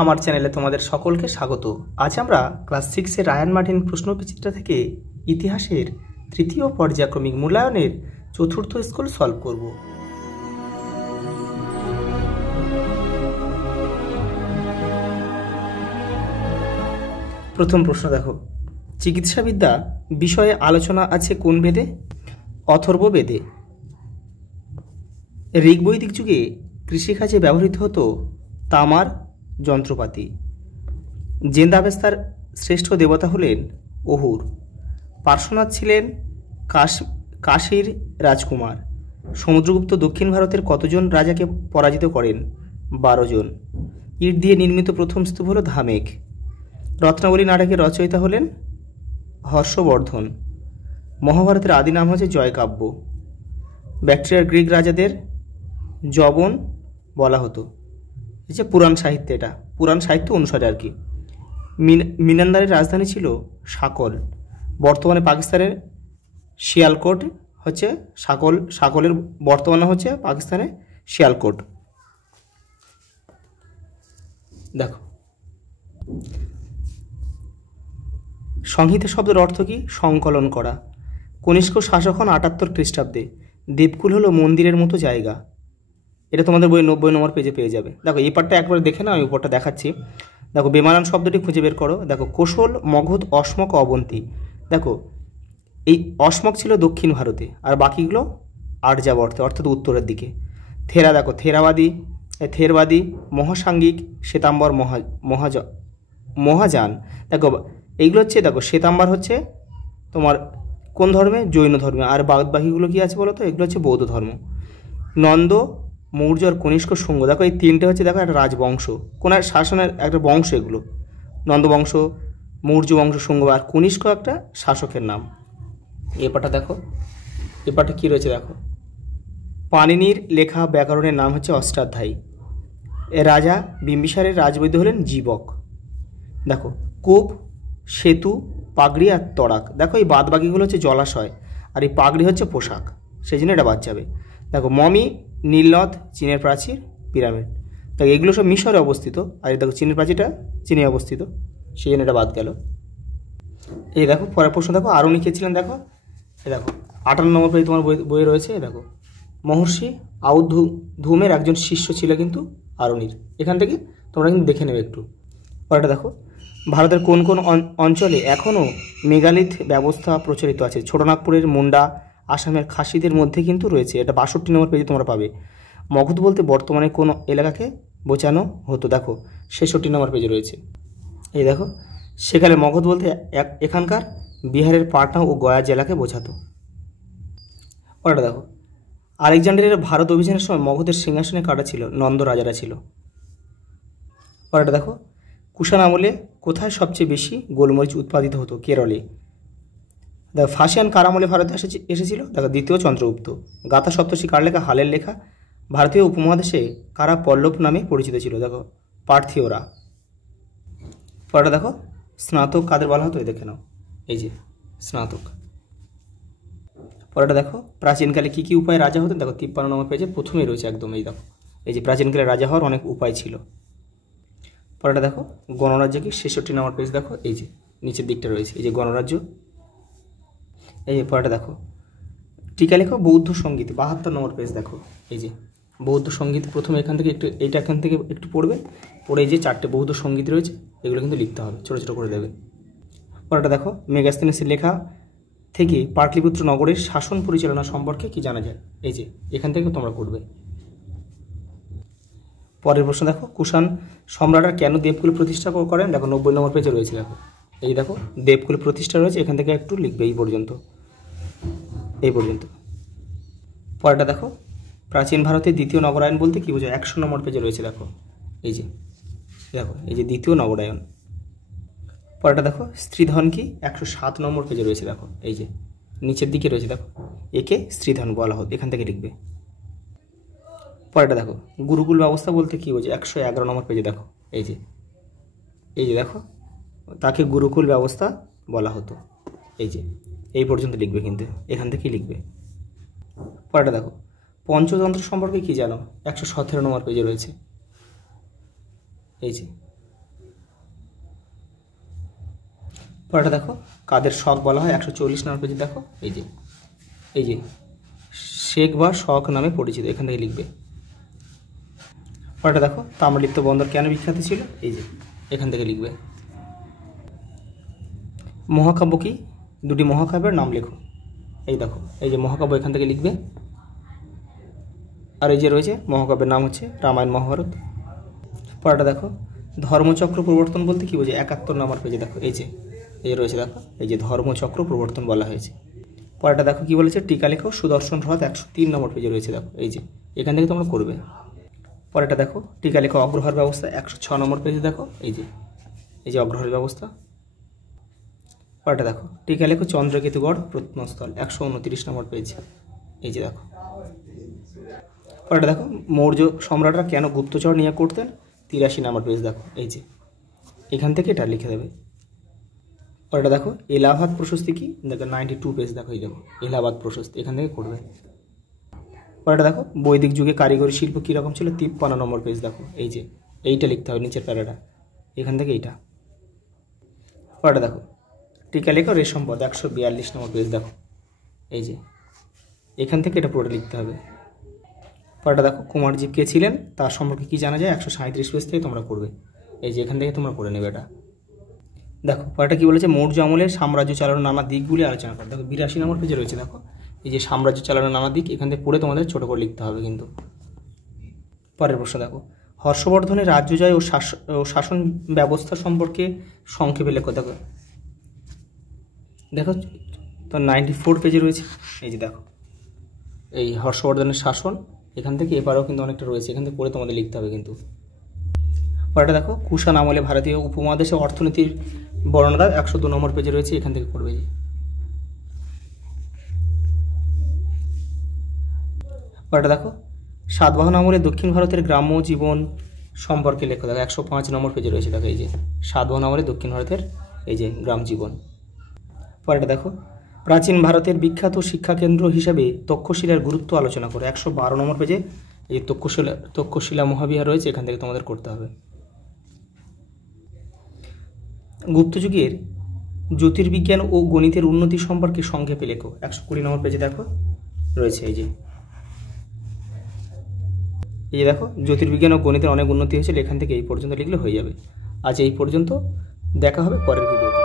আমার চ্যানেলে তোমাদের সকলকে স্বাগত। আজ আমরা ক্লাস 6 রায়ান মার্টিন প্রশ্নবিচিত্রা থেকে ইতিহাসের তৃতীয় পর্যায়ক্রমিক মূল্যায়নের চতুর্থ স্কুল সলভ করব। প্রথম প্রশ্ন দেখো, চিকিৎসাবিদ্যা বিষয়ে আলোচনা আছে কোন বেদে? অথর্ব বেদে। ঋগ্বৈদিক যুগে কৃষিকাজে ব্যবহৃত হতো তামার যন্ত্রপাতি। জেন্দাবেস্তার শ্রেষ্ঠ দেবতা হলেন অহুর। পার্শ্বনাথ ছিলেন কাশীর রাজকুমার। সমুদ্রগুপ্ত দক্ষিণ ভারতের কতজন রাজাকে পরাজিত করেন? 12 জন। ইট দিয়ে নির্মিত প্রথম স্তূপ হল ধামেক। রত্নাবলী নাটকের রচয়িতা হলেন হর্ষবর্ধন। মহাভারতের আদি নাম হচ্ছে জয়কাব্য। ব্যাকট্রিয়ার গ্রিক রাজাদের যবন বলা হতো। এই যে পুরাণ সাহিত্য, এটা পুরাণ সাহিত্য অনুসারে আর কি। মিনান্দারের রাজধানী ছিল সাকল। বর্তমানে পাকিস্তানের শিয়ালকোট হচ্ছে সাকলের বর্তমানে হচ্ছে পাকিস্তানের শিয়ালকোট। দেখো, সংহিতা শব্দের অর্থ কি? সংকলন করা। কনিষ্ক শাসক হন 78 খ্রিস্টাব্দে। দেবকুল হলো মন্দিরের মতো জায়গা। এটা তোমাদের বই 90 নম্বর পেজে পেয়ে যাবে। দেখো, এই পার্টটা একবার দেখে না, আমি উপরটা দেখাচ্ছি। দেখো, বেমানান শব্দটি খুঁজে বের করো। দেখো, কোশল, মগধ, অসমক, অবন্তী। দেখো, এই অসমক ছিল দক্ষিণ ভারতে, আর বাকিগুলো আর্যাবর্তে অর্থাৎ উত্তরের দিকে। থেরা, দেখো থেরবাদী, মহাসাঙ্গিক, শ্বেতাম্বর, মহাযান। দেখো, এইগুলো হচ্ছে, দেখো শ্বেতাম্বর হচ্ছে তোমার কোন ধর্মে? জৈন ধর্মে। আর বাকিগুলো কি আছে বলো তো? এগুলো হচ্ছে বৌদ্ধ ধর্ম। নন্দ, মৌর্য আর কনিষ্ক শুঙ্গ। দেখো, এই তিনটে হচ্ছে দেখো একটা রাজবংশ, কোন শাসনের একটা বংশ। এগুলো নন্দবংশ, মৌর্য বংশ, শুঙ্গ আর কনিষ্ক একটা শাসকের নাম। এপারটা দেখো, এপারটা কী রয়েছে দেখো। পাণিনির লেখা ব্যাকরণের নাম হচ্ছে অষ্টাধ্যায়ী। রাজা বিম্বিসারের রাজবৈদ্য হলেন জীবক। দেখো, কূপ, সেতু, পাগড়ি আর তড়াক। দেখো, এই বাদ বাকিগুলো হচ্ছে জলাশয়, আর এই পাগড়ি হচ্ছে পোশাক, সেই জন্য এটা বাদ যাবে। দেখো, মমি, নীলনদ, চীনের প্রাচীর, পিরামিড। দেখো, এগুলো সব মিশরে অবস্থিত, আর দেখো চীনের প্রাচীরটা চীনে অবস্থিত, সেই জন্য এটা বাদ গেল। এই দেখো, পরের প্রশ্ন দেখো, আরও লিখেছিলেন। দেখো, এই দেখো 58 নম্বর পেজে তোমার বইয়ে রয়েছে। দেখো, মহর্ষি আউধধূমের একজন শিষ্য ছিল কিন্তু আরণির। এখান থেকে তোমরা কিন্তু দেখে নেবে একটু। পরেরটা দেখো, ভারতের কোন কোন অঞ্চলে এখনও মেগালিথ ব্যবস্থা প্রচলিত আছে? ছোটনাগপুরের মুন্ডা, আসামের খাসিদের মধ্যে কিন্তু রয়েছে। এটা 62 নম্বর পেজে তোমরা পাবে। মগধ বলতে বর্তমানে কোন এলাকাকে বোঝানো হতো? দেখো, 66 নম্বর পেজে রয়েছে। এই দেখো, সেকালে মগধ বলতে এখানকার বিহারের পাটনা ও গয়া জেলাকে বোঝাতো। পরেরটা দেখো, আলেকজান্ডারের ভারত অভিযানের সময় মগধের সিংহাসনে কাটা ছিল? নন্দ রাজারা ছিল। পরেরটা দেখো, কুষাণ আমলে কোথায় সবচেয়ে বেশি গোলমরিচ উৎপাদিত হতো? কেরলে। দেখো, ফাসিয়ান কার আমলে ভারতে এসেছিল? দেখো, দ্বিতীয় চন্দ্রগুপ্ত। গাথা সপ্তর্ষি কার লেখা? হালের লেখা। ভারতীয় উপমহাদেশে কারা পল্লব নামে পরিচিত ছিল? দেখো, পার্থীয়রা। পরেরটা দেখো, স্নাতক কাদের বলা হতো? এই দেখে নাও, এই যে স্নাতক। পরেরটা দেখো, প্রাচীনকালে কী কী উপায়ে রাজা হতেন? দেখো, 53 নম্বর পেজে প্রথমেই রয়েছে একদম। এই দেখো, এই যে প্রাচীনকালে রাজা হওয়ার অনেক উপায় ছিল। পরেরটা দেখো, গণরাজ্য কি? 66 নম্বর পেজ। দেখো, এই যে নিচের দিকটা রয়েছে, এই যে গণরাজ্য। এই যে পরেরটা দেখো, টিকা লেখো বৌদ্ধ সঙ্গীত, 72 নম্বর পেজ। দেখো, এই যে বৌদ্ধ সঙ্গীত। প্রথমে এখান থেকে একটু পড়বে, পড়ে এই যে 4টে বৌদ্ধ সঙ্গীত রয়েছে, এগুলো কিন্তু লিখতে হবে, ছোটো ছোটো করে দেবে। পরেরটা দেখো, মেগাস্তিনিসের লেখা থেকে পাটলিপুত্র নগরের শাসন পরিচালনা সম্পর্কে কি জানা যায়? এই যে এখান থেকে তোমরা পড়বে। পরের প্রশ্ন দেখো, কুষাণ সম্রাটরা কেন দেবকুল প্রতিষ্ঠা করেন? দেখো, 90 নম্বর পেজে রয়েছে। দেখো, এই দেখো দেবকুল প্রতিষ্ঠা রয়েছে, এখান থেকে একটু লিখবে এই পর্যন্ত। পরেরটা দেখো, প্রাচীন ভারতের দ্বিতীয় নগরায়ণ বলতে কী বোঝায়? 100 নম্বর পেজে রয়েছে। দেখো, এই যে দেখো, এই যে দ্বিতীয় নগরায়ণ। পরেরটা দেখো, স্ত্রীধন কি? 107 নম্বর পেজে রয়েছে। দেখো, এই যে নিচের দিকে রয়েছে। দেখো, একে স্ত্রীধন বলা হতো, এখান থেকে লিখবে। পরেরটা দেখো, গুরুকুল ব্যবস্থা বলতে কী বোঝায়? 111 নম্বর পেজে। দেখো, এই যে দেখো, তাকে গুরুকুল ব্যবস্থা বলা হতো। এই পর্যন্ত লিখবে, কিন্তু এখান থেকেই লিখবে। পরেরটা দেখো, পঞ্চতন্ত্র সম্পর্কে কি জানো? 117 নম্বর পেজে রয়েছে। এই যে পরেরটা দেখো কাদের শখ বলা হয়, 140 নম্বর পেজে দেখো এই যে শেখ বা শখ নামে পরিচিত, এখান থেকে লিখবে। পরেরটা দেখো তাম্রলিপ্ত বন্দর কেন বিখ্যাত ছিল, এই যে এখান থেকে লিখবে। মহাকাব্য কি, দুটি মহাকাব্যের নাম লেখো, এই দেখো এই যে মহাকাব্য এখান থেকে লিখবে। আর এই যে রয়েছে মহাকাব্যের নাম হচ্ছে রামায়ণ মহাভারত। পরেরটা দেখো ধর্মচক্র প্রবর্তন বলতে কি বোঝে, 71 নম্বর পেজে দেখো এই যে রয়েছে, দেখো এই যে ধর্মচক্র প্রবর্তন বলা হয়েছে। পরেরটা দেখো কি বলেছে, টিকা লেখো সুদর্শন হ্রদ, 103 নম্বর পেজে রয়েছে, দেখো এই যে এখান থেকে তোমরা করবে। পরেরটা দেখো টিকা লেখো অগ্রহার ব্যবস্থা, 106 নম্বর পেজে দেখো এই যে অগ্রহার ব্যবস্থা। পরেরটা দেখো টিকা লেখো চন্দ্রকেতুগড় প্রত্নস্থল, 129 নম্বর পেজ, এই যে দেখো। পরেরটা দেখো মৌর্য সম্রাটরা কেন গুপ্তচর নিয়ে করতেন, 83 নম্বর পেজ দেখো এই যে এখান থেকে এটা লিখে দেবে। পরেরটা দেখো এলাহাবাদ প্রশস্তি কি, দেখো 92 পেজ দেখো, এই দেখো এলাহাবাদ প্রশস্তি, এখান থেকে করবে। পরেরটা দেখো বৈদিক যুগে কারিগরি শিল্প কীরকম ছিল, 53 নম্বর পেজ দেখো এই যে এইটা লিখতে হবে, নিচের প্যারাটা এখান থেকে এইটা। পরেরটা দেখো টিকা লেখো রেশমপদ, 142 নম্বর পেজ দেখো এই যে এখান থেকে এটা পুরোটা লিখতে হবে। পরেরটা দেখো কুমারজীব কে ছিলেন তার সম্পর্কে কি জানা যায়, 137 পেজ থেকে তোমরা করবে, এই যে এখান থেকে তোমরা করে নেবে এটা। দেখো পরেরটা কি বলেছে, মৌর্য আমলের সাম্রাজ্য চালানোর নানা দিকগুলি আলোচনা করে, দেখো 82 নম্বর পেজে রয়েছে, দেখো এই যে সাম্রাজ্য চালানোর নানা দিক, এখান থেকে পড়ে তোমাদের ছোটো করে লিখতে হবে কিন্তু। পরের প্রশ্ন দেখো হর্ষবর্ধনের রাজ্য জয় ও শাসন ব্যবস্থা সম্পর্কে সংক্ষেপে লেখো, দেখো দেখো তো 94 পেজে রয়েছে, এই যে দেখো এই হর্ষবর্ধনের শাসন, এখান থেকে এবারেও কিন্তু অনেকটা রয়েছে, এখান থেকে পড়ে তোমাদের লিখতে হবে কিন্তু। পরেরটা দেখো কুষাণ আমলে ভারতীয় উপমহাদেশে অর্থনীতির বর্ণনা, 102 নম্বর পেজে রয়েছে, এখান থেকে করবে। পরেরটা দেখো সাতবাহন আমলে দক্ষিণ ভারতের গ্রাম্য জীবন সম্পর্কে লেখো, দেখো 105 নম্বর পেজে রয়েছে, দেখো এই যে সাতবাহন আমলে দক্ষিণ ভারতের এই যে গ্রাম জীবন। পরেরটা দেখো প্রাচীন ভারতের বিখ্যাত শিক্ষাকেন্দ্র হিসাবে তক্ষশিলার গুরুত্ব আলোচনা করে, 112 নম্বর পেজে এই তক্ষশিলা মহাবিহার রয়েছে, এখান থেকে তোমাদের করতে হবে। গুপ্তযুগের জ্যোতির্বিজ্ঞান ও গণিতের উন্নতি সম্পর্কে সংক্ষেপে লেখো, 120 নম্বর পেজে দেখো রয়েছে এই যে দেখো জ্যোতির্বিজ্ঞান ও গণিতের অনেক উন্নতি হয়েছে, এখান থেকে এই পর্যন্ত লিখলে হয়ে যাবে। আজ এই পর্যন্ত, দেখা হবে পরের ভিডিওতে।